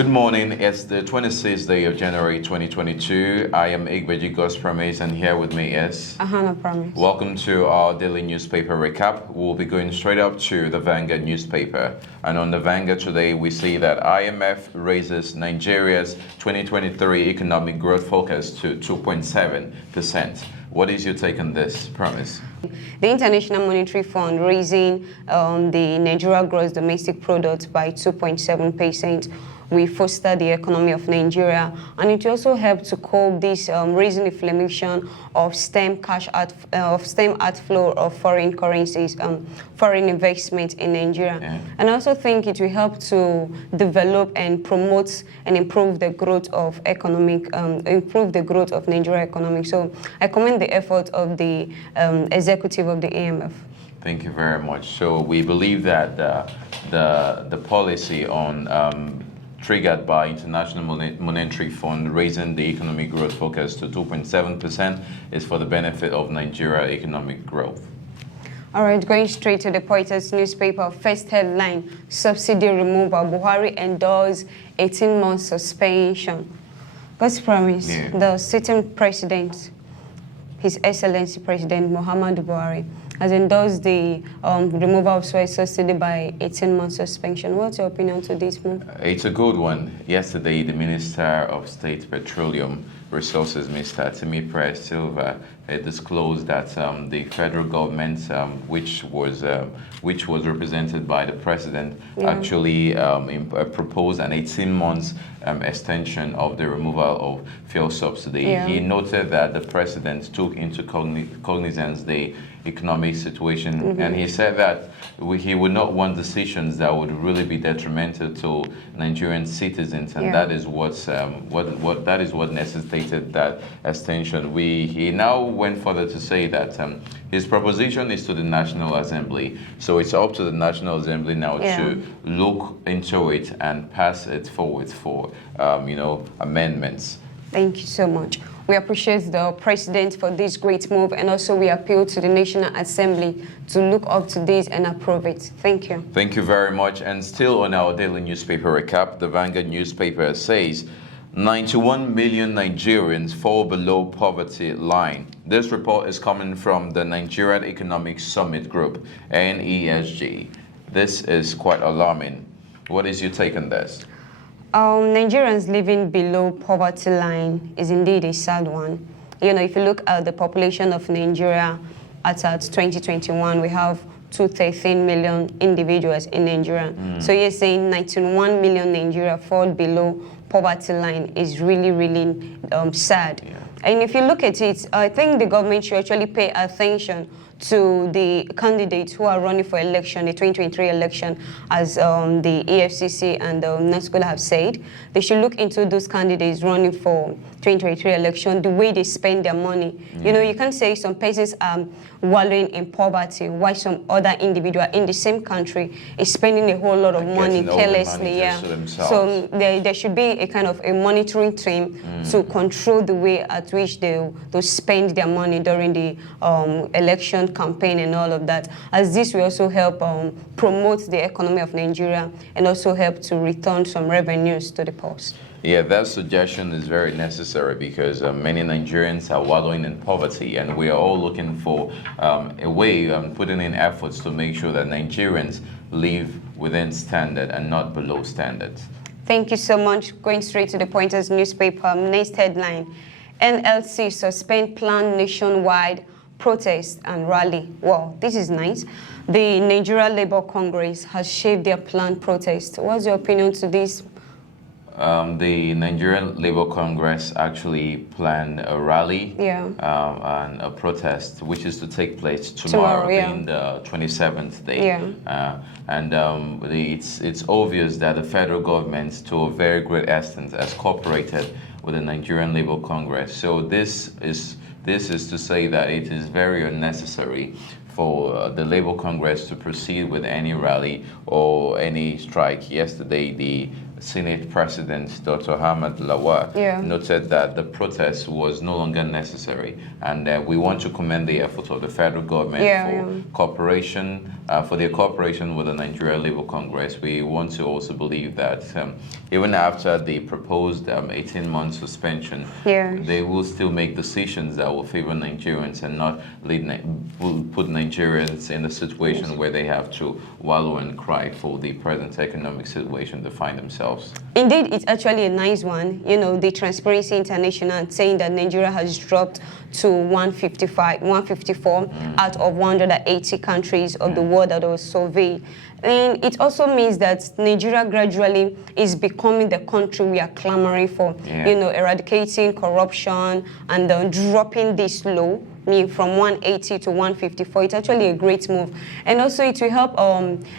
Good morning. It's the 26th day of January 2022. I am Xpbtv, and here with me is Ahana Promise. Welcome to our daily newspaper recap. We'll be going straight up to the Vanguard newspaper. And on the Vanguard today, we see that IMF raises Nigeria's 2023 economic growth forecast to 2.7%. What is your take on this, Promise? The International Monetary Fund raising the Nigeria gross domestic product by 2.7%. We foster the economy of Nigeria, and it also helped to curb this raising inflation of stem outflow of foreign currencies, foreign investment in Nigeria. Yeah. And I also think it will help to develop and promote and improve the growth of Nigeria economy. So I commend the effort of the executive of the IMF. Thank you very much. So we believe that the policy on triggered by International Monetary Fund raising the economic growth forecast to 2.7% is for the benefit of Nigeria economic growth. All right, going straight to the Pointers newspaper. First headline, subsidy removal. Buhari endorses 18-month suspension. God's promise, the sitting president, His Excellency President Muhammadu Buhari, has endorsed the removal of soil subsidy by 18-month suspension. What's your opinion to this move? It's a good one. Yesterday, the Minister of State Petroleum Resources, Mr. Timi Press Silva, disclosed that the federal government, which was represented by the president, actually proposed an 18-month extension of the removal of fuel subsidy. He noted that the president took into cognizance the economic situation, and he said that he would not want decisions that would really be detrimental to Nigerian citizens, and that is what necessitated that extension. He now went further to say that his proposition is to the National Assembly, so it's up to the National Assembly now to look into it and pass it forward for amendments. Thank you so much. We appreciate the president for this great move, and also we appeal to the National Assembly to look up to this and approve it. Thank you. Thank you very much. And still on our daily newspaper recap, the Vanguard newspaper says 91 million Nigerians fall below poverty line. This report is coming from the Nigerian Economic Summit Group, NESG. This is quite alarming. What is your take on this? Nigerians living below poverty line is indeed a sad one. If you look at the population of Nigeria at 2021, we have 213 million individuals in Nigeria. So you're saying 91 million Nigeria fall below poverty line is really, really sad. And if you look at it, I think the government should actually pay attention to the candidates who are running for election, the 2023 election, as the EFCC and NASCOLA have said. They should look into those candidates running for 2023 election, the way they spend their money. You can't say some persons are wallowing in poverty while some other individual in the same country is spending a whole lot of money carelessly. So there should be a kind of a monitoring team to control the way at which they spend their money during the election campaign and all of that, as this will also help promote the economy of Nigeria and also help to return some revenues to the post. Yeah, that suggestion is very necessary because many Nigerians are wallowing in poverty, and we are all looking for a way, putting in efforts to make sure that Nigerians live within standard and not below standards. Thank you so much. Going straight to the Pointers newspaper, next headline, NLC suspend planned nationwide protest and rally. Wow, this is nice. The Nigeria Labour Congress has shaved their planned protest. What's your opinion to this? The Nigerian Labour Congress actually planned a rally and a protest, which is to take place tomorrow being the 27th day. It's obvious that the federal government, to a very great extent, has cooperated with the Nigerian Labour Congress. So this is to say that it is very unnecessary for the Labour Congress to proceed with any rally or any strike. Yesterday, Senate President Dr. Ahmad Lawal noted that the protest was no longer necessary, and we want to commend the effort of the federal government for cooperation, for their cooperation with the Nigeria Labour Congress. We want to also believe that even after the proposed 18-month suspension, they will still make decisions that will favor Nigerians and not will put Nigerians in a situation where they have to wallow and cry for the present economic situation they find themselves. Indeed, it's actually a nice one. You know, the Transparency International saying that Nigeria has dropped to 154 out of 180 countries of the world that was surveyed. And it also means that Nigeria gradually is becoming the country we are clamoring for, you know, eradicating corruption and dropping this low, from 180 to 154. It's actually a great move. And also it will help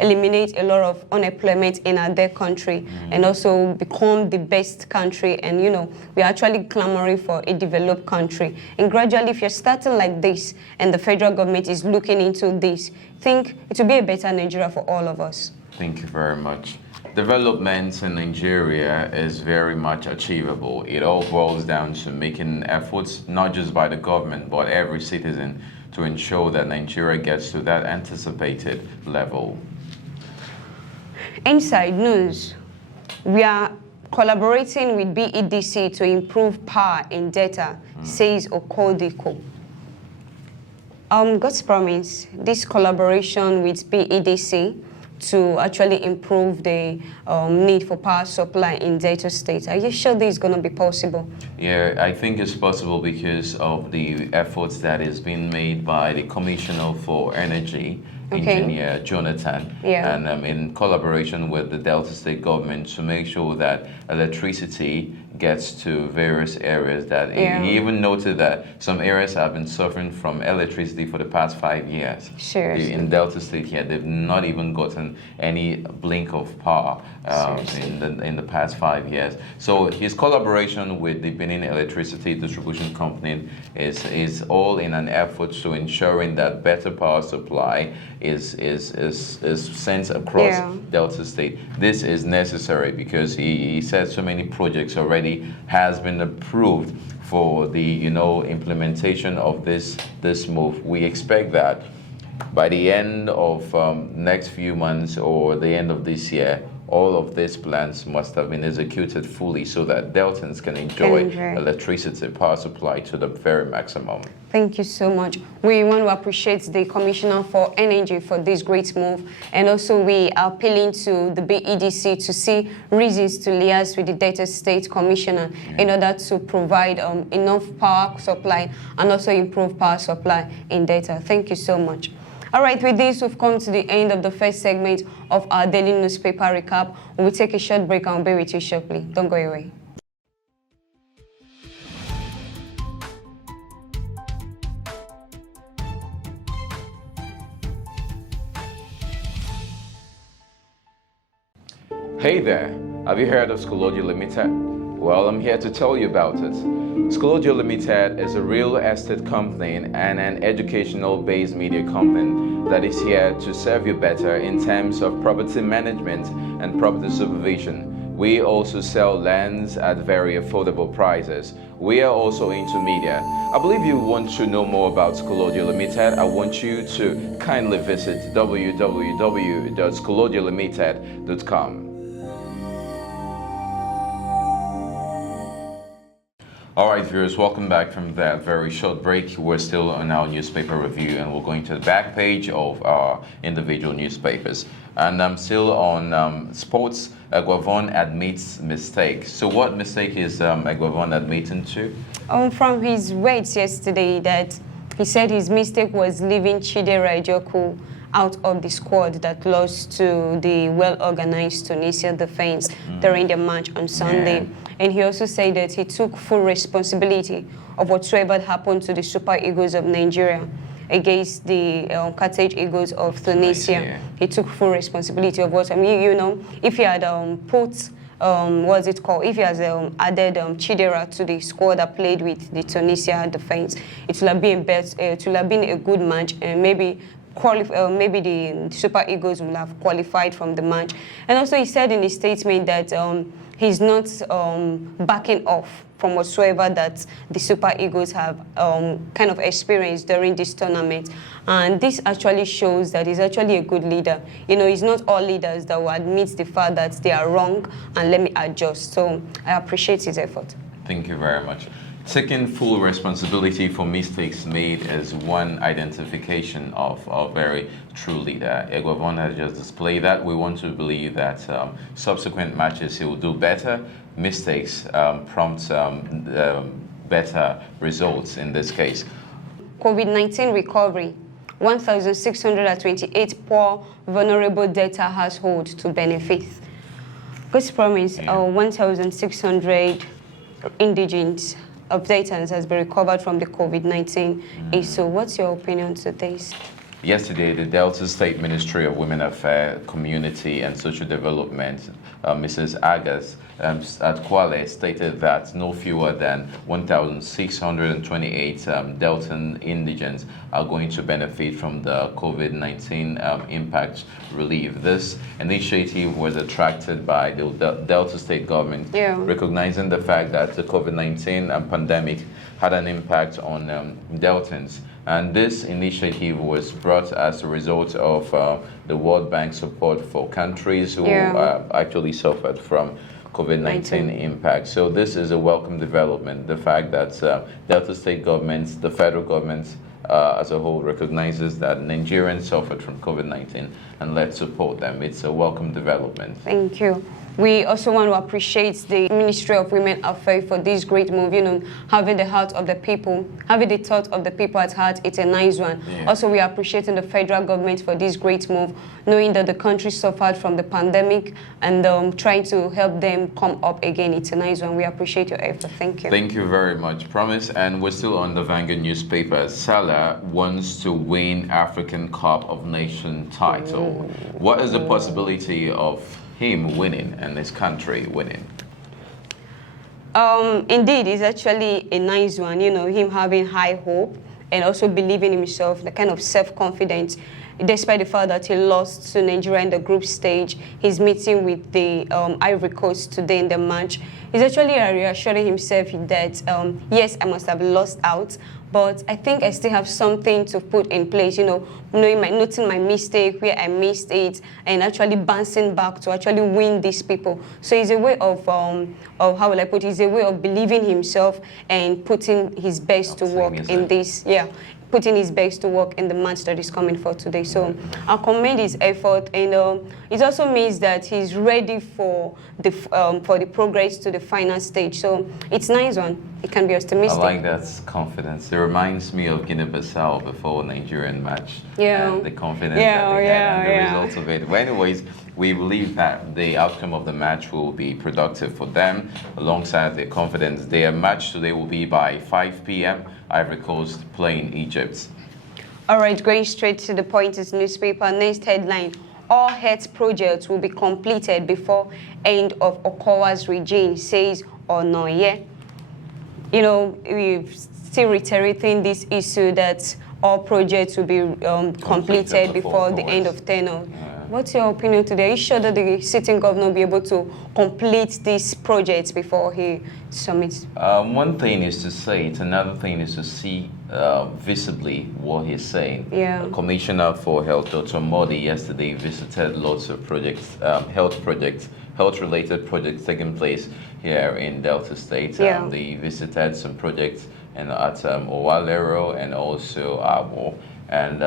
eliminate a lot of unemployment in our dear country and also become the best country. And, you know, we're actually clamoring for a developed country. And gradually, if you're starting like this and the federal government is looking into this, I think it will be a better Nigeria for all of us. Thank you very much. Development in Nigeria is very much achievable. It all boils down to making efforts, not just by the government, but every citizen, to ensure that Nigeria gets to that anticipated level. Inside news, we are collaborating with BEDC to improve power in data, says Okodiko. God's promise, this collaboration with BEDC to actually improve the need for power supply in Delta State. Are you sure this is going to be possible? Yeah, I think it's possible because of the efforts that is being made by the Commissioner for Energy, Engineer Jonathan, and in collaboration with the Delta State government to make sure that electricity gets to various areas. That he even noted that some areas have been suffering from electricity for the past 5 years. In Delta State here, they've not even gotten any blink of power in the past 5 years. So his collaboration with the Benin Electricity Distribution Company is all in an effort to ensuring that better power supply is sent across Delta State. This is necessary because he said so many projects already has been approved for the implementation of this move. We expect that by the end of next few months or the end of this year, all of these plans must have been executed fully so that Deltans can enjoy electricity power supply to the very maximum. Thank you so much. We want to appreciate the Commissioner for Energy for this great move. And also we are appealing to the BEDC to see reasons to liaise with the Delta State Commissioner in order to provide enough power supply and also improve power supply in Delta. Thank you so much. All right, with this, we've come to the end of the first segment of our daily newspaper recap. We'll take a short break and we'll be with you shortly. Don't go away. Hey there, have you heard of Xpbtv Limited? Well, I'm here to tell you about it. Xpbtv Limited is a real estate company and an educational-based media company that is here to serve you better in terms of property management and property supervision. We also sell lands at very affordable prices. We are also into media. I believe you want to know more about Xpbtv Limited. I want you to kindly visit www.xpbtv.com. All right, viewers, welcome back from that very short break. We're still on our newspaper review and we're going to the back page of our individual newspapers. And I'm still on sports. Eguavoen admits mistake. So what mistake is Eguavoen admitting to? From his words yesterday that he said his mistake was leaving Chidera Ejoku out of the squad that lost to the well-organized Tunisia defense during the match on Sunday. And he also said that he took full responsibility of whatsoever happened to the Super Eagles of Nigeria against the Carthage Eagles of Tunisia. He took full responsibility of what, I mean, you know, if he had put, what's it called, if he has added Chidera to the squad that played with the Tunisia defense, it would have been a good match and maybe maybe the Super Eagles will have qualified from the match. And also he said in his statement that he's not backing off from whatsoever that the Super Eagles have kind of experienced during this tournament. And this actually shows that he's actually a good leader. You know, it's not all leaders that will admit the fact that they are wrong and let me adjust. So I appreciate his effort. Thank you very much. Taking full responsibility for mistakes made is one identification of a very true leader. Eguavon has just displayed that. We want to believe that subsequent matches he will do better. Mistakes prompt better results in this case. COVID-19 recovery. 1,628 poor, vulnerable debtor households to benefit. God's promise, 1,600 indigents of debtors has been recovered from the COVID-19 issue. What's your opinion to this? Yesterday, the Delta State Ministry of Women Affairs, Community and Social Development, Mrs. Agas at Kwale, stated that no fewer than 1,628 Deltan indigents are going to benefit from the COVID-19 impact relief. This initiative was attracted by the Delta State government, recognizing the fact that the COVID-19 pandemic had an impact on Deltans. And this initiative was brought as a result of the World Bank support for countries who actually suffered from COVID-19 impact. So this is a welcome development. The fact that Delta State governments, the federal government as a whole recognizes that Nigerians suffered from COVID-19 and let's support them. It's a welcome development. Thank you. We also want to appreciate the Ministry of Women Affairs for this great move, you know, having the heart of the people, having the thought of the people at heart. It's a nice one. Also, we are appreciating the federal government for this great move, knowing that the country suffered from the pandemic and trying to help them come up again. It's a nice one. We appreciate your effort. Thank you. Thank you very much. Promise. And we're still on the Vanguard newspaper. Salah wants to win African Cup of Nations title. What is the possibility of him winning and his country winning? Indeed, it's actually a nice one, you know, him having high hope and also believing in himself, the kind of self-confidence, despite the fact that he lost to Nigeria in the group stage. His meeting with the Ivory Coast today in the match is actually reassuring himself that, yes, I must have lost out, but I think I still have something to put in place, you know, noting my mistake, where I missed it, and actually bouncing back to actually win these people. So it's a way of how will I put it, it's a way of believing himself and putting his best to work in this, putting his best to work in the match that is coming for today. So I commend his effort, and it also means that he's ready for the progress to the final stage. So it's nice one. It can be optimistic. I like that confidence. It reminds me of Guinea-Bissau before Nigerian match. Yeah. And the confidence that they had and the results of it. But anyways, we believe that the outcome of the match will be productive for them. Alongside their confidence, their match today will be by 5 p.m. Ivory Coast playing Egypt. All right, going straight to the point is newspaper. Next headline: all health projects will be completed before end of Okowa's regime, says Onoye. You know, we're still reiterating this issue that all projects will be completed before the end of tenure. What's your opinion today? Are you sure that the sitting governor will be able to complete these projects before he submits? One thing is to say it, another thing is to see visibly what he's saying. The Commissioner for Health, Dr. Modi, yesterday visited lots of projects, health-related projects taking place here in Delta State. They visited some projects at Owalero and also Abo. And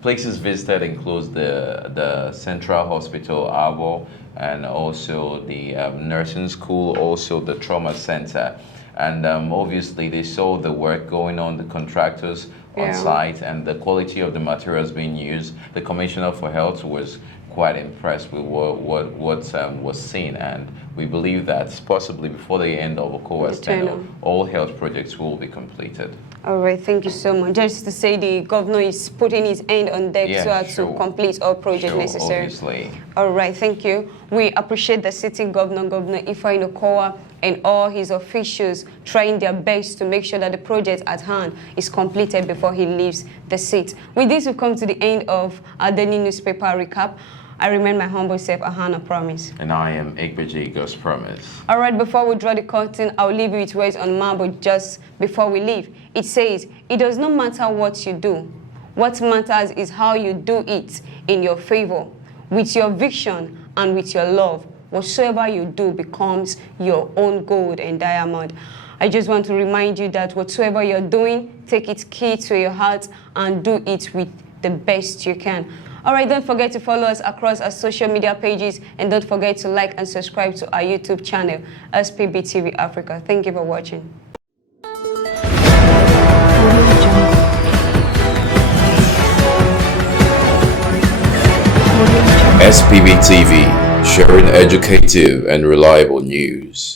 places visited includes the Central Hospital, Abo, and also the nursing school, also the trauma center. And obviously they saw the work going on, the contractors on site, and the quality of the materials being used. The Commissioner for Health was quite impressed with what was seen, and we believe that possibly before the end of Okowa's tenure, all health projects will be completed. All right, thank you so much. Just to say, the governor is putting his hand on deck to complete all projects necessary. Obviously. All right, thank you. We appreciate the sitting governor, Governor Ifeanyi Okowa, and all his officials trying their best to make sure that the project at hand is completed before he leaves the seat. With this, we've come to the end of our daily newspaper recap. I remain my humble self, Ahana Promise. And I am Xpbtv Promise. All right, before we draw the curtain, I'll leave you with words on marble just before we leave. It says, it does not matter what you do. What matters is how you do it in your favor, with your vision and with your love. Whatsoever you do becomes your own gold and diamond. I just want to remind you that whatsoever you're doing, take it key to your heart and do it with the best you can. All right, don't forget to follow us across our social media pages, and don't forget to like and subscribe to our YouTube channel, Xpbtv Africa. Thank you for watching. Xpbtv, sharing educative and reliable news.